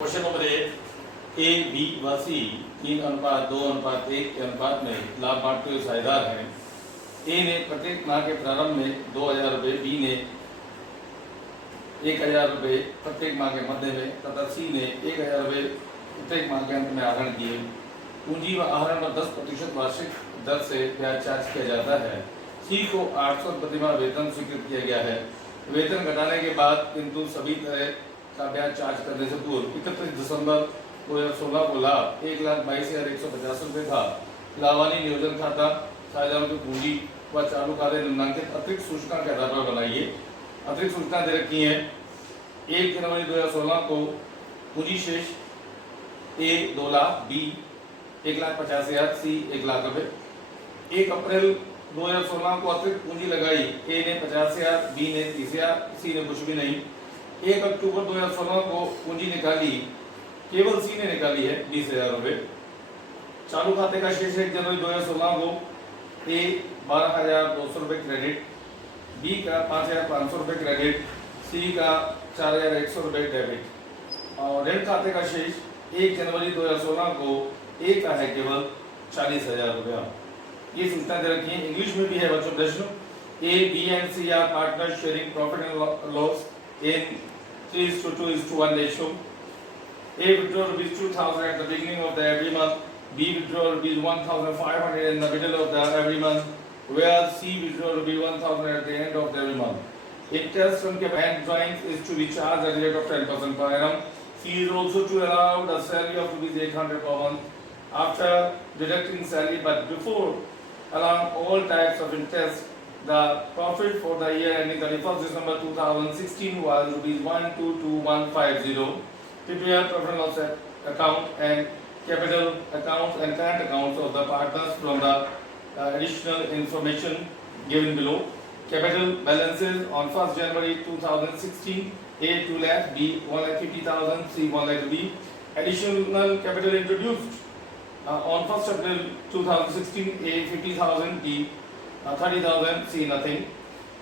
Question number 1 A B व सी 3:2:1 के अनुपात में लाभ बांटते हुए साझेदार हैं। ए ने प्रत्येक माह के प्रारंभ में 2000 रुपये, बी ने 1000 रुपये प्रत्येक माह के मध्य में तथा सी ने 1000 रुपये प्रत्येक माह के अंत में आहरण किए। पूंजी व आहरण पर 10% वार्षिक दर से ब्याज चार्ज किया जाता है। सी को 800 प्रतिमाह वेतन स्वीकृत किया गया है। वेतन घटाने के बाद किंतु सभी तरह का ब्याज चार्ज करने से पूर्व 31 दिसंबर 2016 को लाभ 1,22,150 रुपये था। लाभानी नियोजन खाता साझेदारों की पूंजी व चालू खाते निम्नांकित अतिरिक्त सूचना के आधार पर बनाइए। अतिरिक्त सूचना दे रखी है। 1 जनवरी 2016 को पूंजी शेष ए 2 लाख, बी 1,50,000, सी 1 लाख रुपए। 1 अप्रैल 2016 को अतिरिक्त पूंजी लगाई। ए ने 50,000, बी ने 30,000, सी ने कुछ भी नहीं। 1 अक्टूबर 2016 को पूंजी निकाली, केवल सी ने निकाली है 20,000 रुपए। चालू खाते का शेष 1 जनवरी 2016 को ए 12,200 रुपए क्रेडिट, बी का 5,500 रुपए क्रेडिट, सी का 4,100 रुपए डेबिट। और ऋण खाते का शेष 1 जनवरी 2016 को ए का है केवल 40,000 रुपया। ये सूचना दे रखी है। इंग्लिश में भी है बच्चों प्रश्न। A B and C are partners sharing profit and loss in 3:2:1 ratio. A withdraw rupees 2,000 at the beginning of the every month. B withdraw rupees 1,500 in the middle of the every month. Whereas C withdraw rupees 1,000 at the end of the every month. Interest on bank drawings is to be charged at a rate of 10% per annum. C is also to allow the salary of rupees 800 per month after deducting salary, but before allowing all types of interest. The profit for the year ending 31st December 2016 was rupees 122,150. Prepare profit and loss account and capital accounts and current accounts of the partners from the additional information given below. Capital balances on 1st January 2016: A 2 lakh, B 1,50,000, C 1 lakh B. Additional capital introduced on 1st April 2016: A 50,000, B 30,000, C nothing.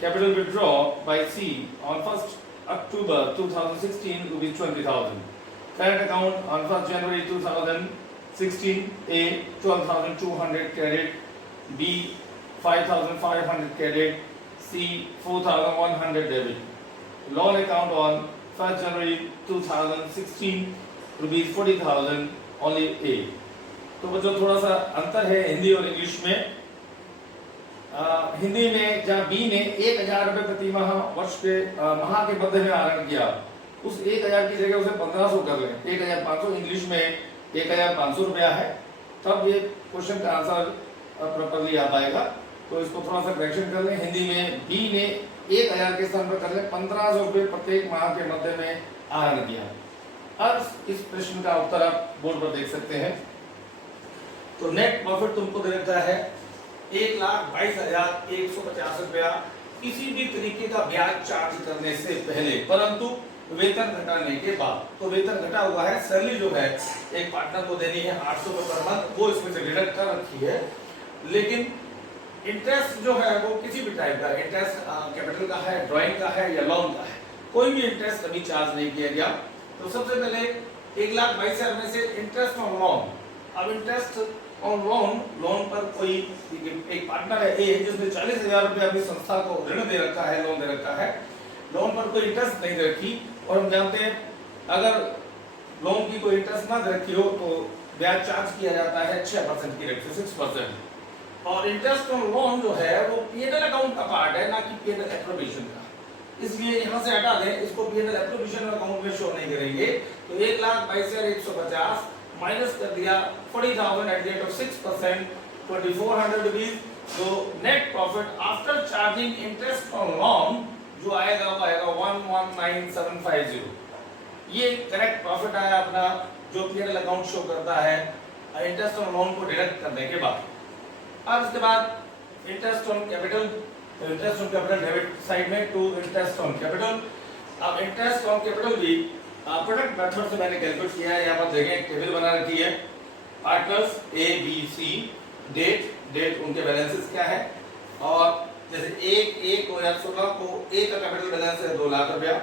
Capital withdraw by C on 1st October 2016 rupees 20,000. Current account on 1st January 2016: A 12,200 credit, B 5,500 credit, C 4,100 debit. Loan account on 1st January 2016 rupees 40,000 only A. तो बच्चों थोड़ा सा अंतर है हिंदी और English में। हिंदी में जहाँ बी ने 1,000 रुपए प्रति माह वर्ष के माह के मध्य में आहरण किया, उस 1,000 की जगह उसे 1,500 कर लें। 1,500 इंग्लिश में 1,500 रुपया है, तब ये क्वेश्चन का आंसर प्रॉपर्ली आ पाएगा। तो इसको थोड़ा सा करेक्शन कर लें। हिंदी में बी ने 1,000 के स्थान पर कर लें 1,500 रुपये प्रत्येक माह के मध्य में आहरण किया। अब इस प्रश्न का उत्तर आप बोर्ड पर देख सकते हैं। तो नेट प्रॉफिट तुमको दे देता है 1,22,150 रुपया किसी भी तरीके का ब्याज चार्ज करने से पहले, परंतु वेतन घटाने के बाद। तो वेतन घटा हुआ है, सैलरी जो है एक पार्टनर को देनी है 800 रुपये पर मंथ, वो इसमें से डिडक्ट कर रखी है। लेकिन इंटरेस्ट जो है वो किसी भी टाइप का इंटरेस्ट, कैपिटल का है, ड्राइंग का है या लोन का है, कोई भी इंटरेस्ट अभी चार्ज नहीं किया गया। तो सबसे पहले 1,22,000 में से इंटरेस्ट ऑन लोन। अब इंटरेस्ट और लोन पर कोई एक पार्टनर है ए जिसने 40,000 रुपये अपनी संस्था को ऋण दे रखा है, लोन दे रखा है, लोन पर कोई इंटरेस्ट नहीं दे रखी। और हम जानते हैं अगर लोन की कोई इंटरेस्ट ना दे रखी हो तो ब्याज चार्ज किया जाता है 6% की रेट से 6%। और इंटरेस्ट ऑन लोन जो है वो पीएनएल अकाउंट का पार्ट है, ना कि पीएनएल एप्रोप्रिएशन का। इसलिए यहाँ से हटा दें, इसको पीएनएल एप्रोप्रिएशन अकाउंट में शो नहीं करेंगे। तो 1,22,150 माइनस कर दिया 40,000 at the rate of 6%, 2,400 rupees. तो net profit after charging interest on loan जो आएगा वो आएगा 119,750। ये करेक्ट प्रॉफिट आया अपना, जो पीएनएल अकाउंट शो करता है इंटरेस्ट ऑन लोन को डिडक्ट करने के बाद। अब इसके बाद interest on capital, interest on capital debit side में टू इंटरेस्ट ऑन कैपिटल। अब इंटरेस्ट ऑन कैपिटल भी प्रोडक्ट मेथड से मैंने कैलकुलेट किया है। यहाँ पर जगह एक टेबल बना रखी है, partners A B C, date उनके बैलेंसेस क्या है। और जैसे 1/1/2016 को ए का कैपिटल बैलेंस है 2 लाख रुपया,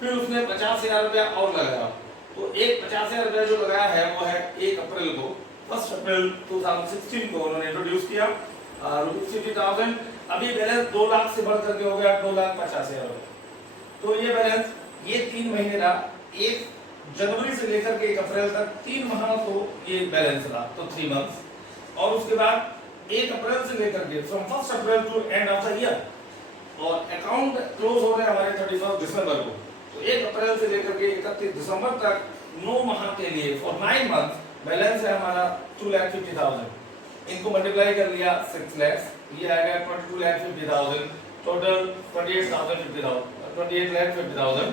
फिर उसने 50,000 रुपया और लगाया, तो एक 50,000 रुपया जो लगाया है वो है 1 अप्रैल को, 1 अप्रैल 2016 को उन्होंने इंट्रोड्यूस किया ₹50,000। अभी बैलेंस 2 लाख से बढ़ करके हो गया 2,50,000 रुपये। तो ये बैलेंस ये 3 महीने रहा, 1 जनवरी से लेकर के 1 अप्रैल तक 3 माह तो ये बैलेंस रहा, तो 3 मंथ्स। और उसके बाद 1 अप्रैल से लेकर के from 1 April to end of the year, और अकाउंट क्लोज हो रहे हैं हमारे 31 दिसंबर को, तो 1 अप्रैल से लेकर के 31 दिसंबर तक 9 माह के लिए फॉर 9 मंथ्स बैलेंस है हमारा 2,50,000। इनको मल्टीप्लाई कर लिया 6 लाख, ये आएगा 22,50,000, टोटल 28,50,000।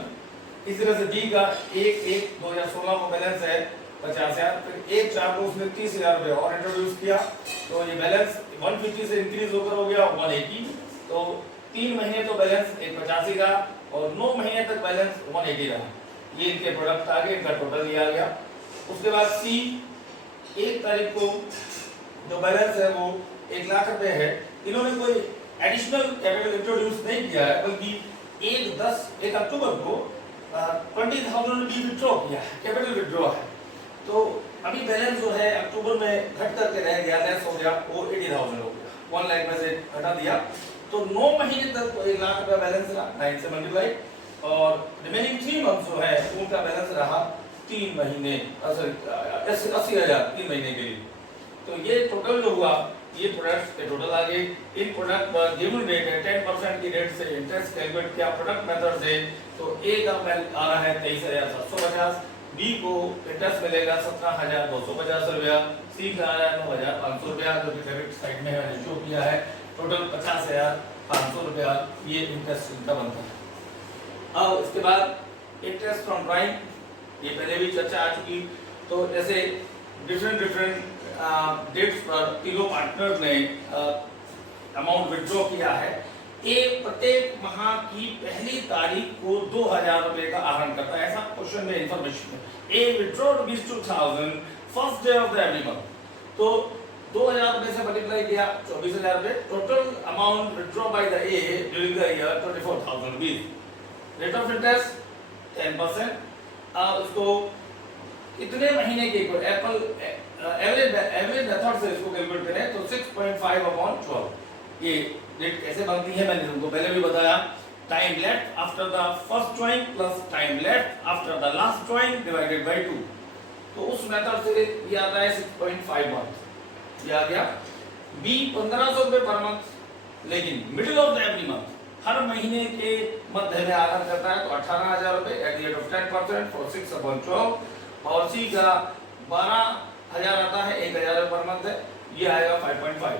इस तरह से बी का 1/1/2016 को बैलेंस है 50,000, फिर 1/4 को उसने 30,000 रुपए और इंट्रोड्यूस किया, तो ये बैलेंस 150 से इंक्रीज होकर हो गया 180। तो 3 महीने तो बैलेंस 185 रहा और 9 महीने तक बैलेंस 180 रहा। ये इनके प्रोडक्ट आ गए, इनका टोटल लिया गया। उसके बाद सी 1 तारीख को जो बैलेंस है वो 1 लाख रुपए है। इन्होंने कोई एडिशनल कैपिटल इंट्रोड्यूस नहीं किया है, बल्कि 1 अक्टूबर को 20,000 रुपये विड्रॉ किया है, कैपिटल विड्रॉ है। तो अभी बैलेंस जो है अक्टूबर में घट करके रह गया, लेस हो गया, वो 80,000 हो गया, 1 लाख में से घटा दिया। तो 9 महीने तक तो 1 लाख रुपया बैलेंस रहा 9 से मल्टीप्लाई, और रिमेनिंग 3 मंथ्स जो है उनका बैलेंस रहा 3 महीने 80,000 3 महीने के लिए। तो ये टोटल जो हुआ, ये प्रोडक्ट्स के टोटल आ गए। इन प्रोडक्ट पर गिवन रेट है 10% की रेट से इंटरेस्ट कैलकुलेट किया प्रोडक्ट मेथड से, तो ए का आ रहा है 23,750, बी को इंटरेस्ट मिलेगा 17,250 रुपया, सी का आ रहा है 9,500 रुपया, जो कि डेबिट साइड में मैंने शो किया है। टोटल 50,500 रुपया ये इंटरेस्ट इनका बनता है। अब इसके बाद इंटरेस्ट फ्रॉम ड्राइंग, ये पहले भी चर्चा आ चुकी। तो जैसे डिफरेंट डेट्स पर तीनों पार्टनर ने अमाउंट विड्रॉ किया है। ए प्रत्येक माह की पहली तारीख को 2,000 रुपए का आहरण करता है, ऐसा क्वेश्चन में इंफॉर्मेशन है। A withdraw ₹2,000 first day of the every month, तो 2,000 रुपए से मल्टीप्लाई किया 24,000 रुपए। Total amount withdraw by the A during the year 24,000 rupees. Rate of interest 10%। अब इसको इतने महीने के एवरेज मेथड से इसको कैलकुलेट करें तो 6.5/12। ये रेट कैसे बनती है मैंने तुमको पहले भी बताया। Time left after the first drawing plus time left after the last drawing divided by 2, तो उस मेथड से ये आता है 6.5 मंथ, ये आ गया। बी 1,500 रुपए पर मंथ, लेकिन middle of the every month, हर महीने के मध्य में आहरण करता है, तो 18,000 रुपए eight the rate of 10% for 6/12। और सी का 12,000 आता है, 1,000 पर मंथ है, ये आएगा 5.5।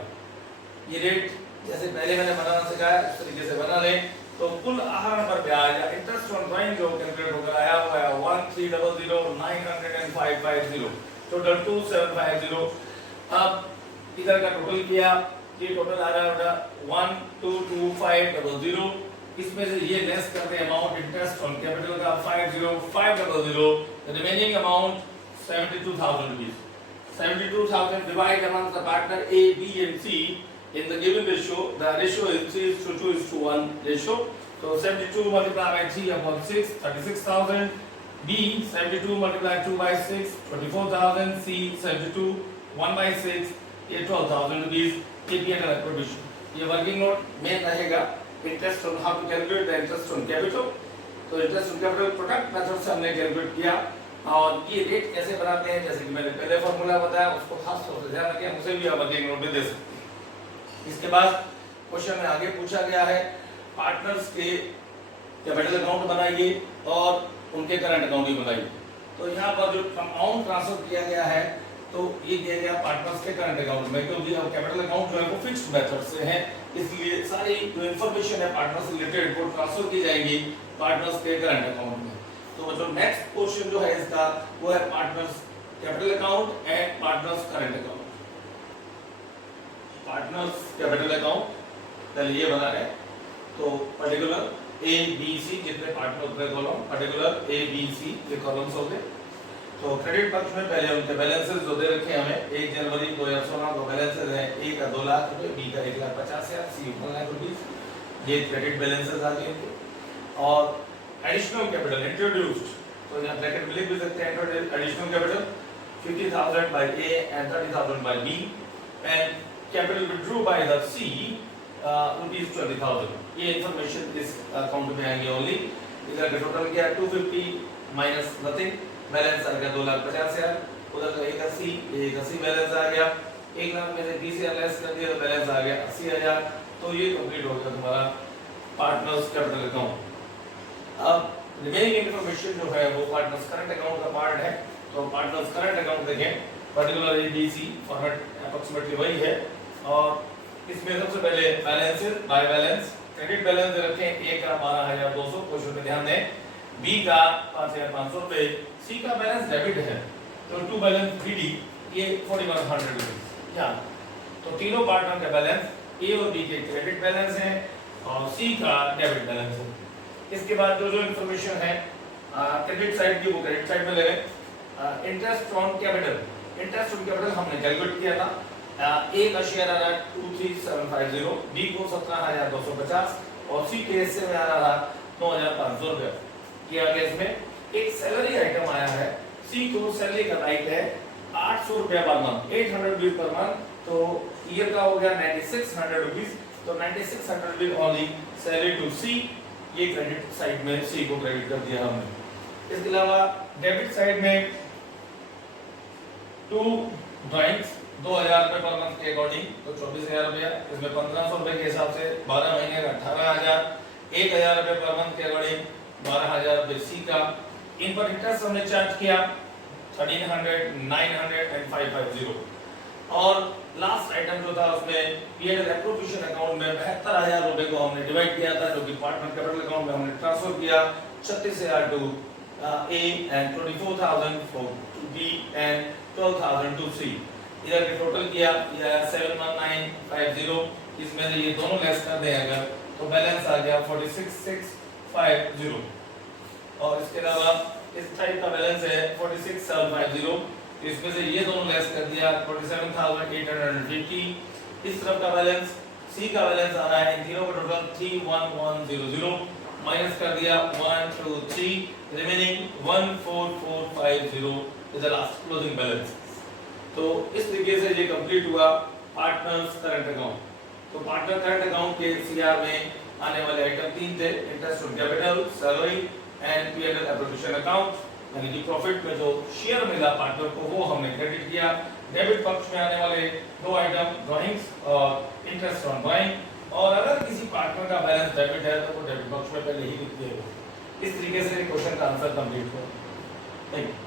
ये रेट जैसे पहले मैंने बनाना सिखाया इस तरीके से बना लें। तो कुल आहरण पर ब्याज या इंटरेस्ट ऑन ड्राइंग जो कैलकुलेट होकर आया हुआ है 1,300,950, टोटल 2,750। अब इधर का टोटल किया, ये टोटल आ रहा है 1,225,000। इसमें से ये लेस करते अमाउंट इंटरेस्ट ऑन कैपिटल का 5,05,000, remaining amount 72,000 rupees. 72,000 divide among the partner A, B and C in the given ratio. The ratio is 3:2:1 ratio. So 72 multiplied by 3/6, 36,000. B 72 multiplied 2/6, 24,000. C 72 1/6, ये 12,000 rupees. P&L contribution. ये working note में रहेगा। Interest on how to calculate the interest on capital. तो interest on capital product method से हमने calculate किया, और ये रेट कैसे बनाते हैं जैसे कि मैंने पहले फॉर्मूला बताया, उसको खास तौर से ध्यान रखें, उसे भी आप वर्किंग नोट में दे सकते हैं। इसके बाद क्वेश्चन में आगे पूछा गया है पार्टनर्स के कैपिटल अकाउंट बनाइए और उनके करंट अकाउंट भी बनाइए। तो यहाँ पर जो अमाउंट ट्रांसफर किया गया है तो ये दिया गया पार्टनर्स के करंट अकाउंट में, क्योंकि अब कैपिटल अकाउंट जो है वो फिक्स्ड मेथड से है, इसलिए सारी जो इन्फॉर्मेशन है पार्टनर्स से रिलेटेड वो ट्रांसफर की जाएंगी पार्टनर्स के करंट अकाउंट में। तो जो नेक्स्ट क्वेश्चन जो है इसका वो है partners capital account and partners current account. Partners capital account पहले ये बना रहे, तो पर्टिकुलर ए बी सी जितने पार्टनर उतने column, particular A B C ये कॉलम्स हो गए। तो क्रेडिट पक्ष में पहले उनके बैलेंसेस जो दे रखे हैं हमें 1 जनवरी 2016 को बैलेंसेस हैं, ए का 2 लाख रुपए, बी का 1,50,000, सी 1 लाख रुपीस। ये क्रेडिट बैलेंसेस आ गए इनके। और एडिशनल कैपिटल इंट्रोड्यूस्ड तो यहाँ ब्रैकेट में लिख भी सकते हैं additional capital 50,000 by A and 30,000 by B and capital withdrew by the C rupees 20,000. ये information इस अकाउंट में आएंगे ओनली। इधर का टोटल क्या 250 माइनस नथिंग, बैलेंस आ गया 2,50,000, उधर का 81 बैलेंस आ गया, 1 लाख में से 20,000 लेस कर दिया तो बैलेंस आ गया 80,000। तो ये कंप्लीट हो गया तुम्हारा पार्टनर्स कैपिटल अकाउंट। अब रिमेनिंग इंफॉर्मेशन जो है वो पार्टनर्स करंट अकाउंट का पार्ट है। तो पार्टनर्स करंट अकाउंट देखें, पर्टिकुलर एबीसी फॉर्मेट अप्रोक्सीमेटली वही है। और इसमें सबसे पहले balances by balance, credit balance दे रखे हैं ए का 12,200, क्वेश्चन में ध्यान दें, बी का 5,500 रुपए, सी का बैलेंस डेबिट है तो टू बैलेंस बीडी ये 4,100 रुपए। क्या तो तीनों पार्टनर का बैलेंस ए और बी के क्रेडिट बैलेंस है और सी का डेबिट बैलेंस है। इसके बाद जो इंफॉर्मेशन है क्रेडिट साइड की वो क्रेडिट साइड में ले लें। Interest on capital, interest on capital हमने कैलकुलेट किया था, ए का शेयर आ रहा है 23,750, बी को 17,250 और सी के हिस्से में आ रहा है 9,500 रुपया किया गया। इसमें एक सैलरी आइटम आया है, सी को सैलरी का राइट है 800 रुपया per month, 800 rupees per month, तो ईयर का हो गया 9600 रुपीज, तो 9600 रुपीज ओनली सैलरी टू सी, ये क्रेडिट साइड में सी को क्रेडिट कर दिया हमने। इसके अलावा डेबिट साइड में 2 ड्राइंग्स 2,000 रुपए पर मंथ के अकॉर्डिंग, तो 24,000 रुपया, इसमें 1,500 रुपए के हिसाब से 12 महीने का 18,000, 1,000 रुपए पर मंथ के अकॉर्डिंग 12,000 रुपए सी का। इन पर इंटरेस्ट हमने चार्ज किया 1,300, 900 एंड 550। और लास्ट आइटम जो था उसमें पीएल एप्रोप्रिएशन अकाउंट में 72,000 रुपए को हमने डिवाइड किया था, जो कि पार्टनर कैपिटल अकाउंट में हमने ट्रांसफर किया 36,000 to A and 24,000 for B and 12,000 to C। इधर के टोटल किया 71950, इसमें से ये दोनों लेस कर दें अगर तो बैलेंस आ गया 46,650। और इसके अलावा इस टाइप का बैलेंस है 46,750, इसमें से ये दोनों लेस कर दिया 47,850। इस तरफ का बैलेंस सी का बैलेंस आ रहा है, इन तीनों का टोटल 31100 माइनस कर दिया 1 2 3, remaining 14450 is the last closing balance. तो इस तरीके से ये कंप्लीट हुआ पार्टनर्स करंट अकाउंट। तो पार्टनर करंट अकाउंट के सीआर में आने वाले आइटम 3 थे, interest on capital, salary and PL appropriation account, यानी कि प्रॉफिट में जो शेयर मिला पार्टनर को वो हमने क्रेडिट किया। डेबिट पक्ष में आने वाले 2 आइटम ड्राइंग्स और इंटरेस्ट ऑन ड्राइंग, और अगर किसी पार्टनर का बैलेंस डेबिट है तो वो डेबिट पक्ष में पहले ही लिख दिया। इस तरीके से क्वेश्चन का आंसर कंप्लीट हुआ। Thank you.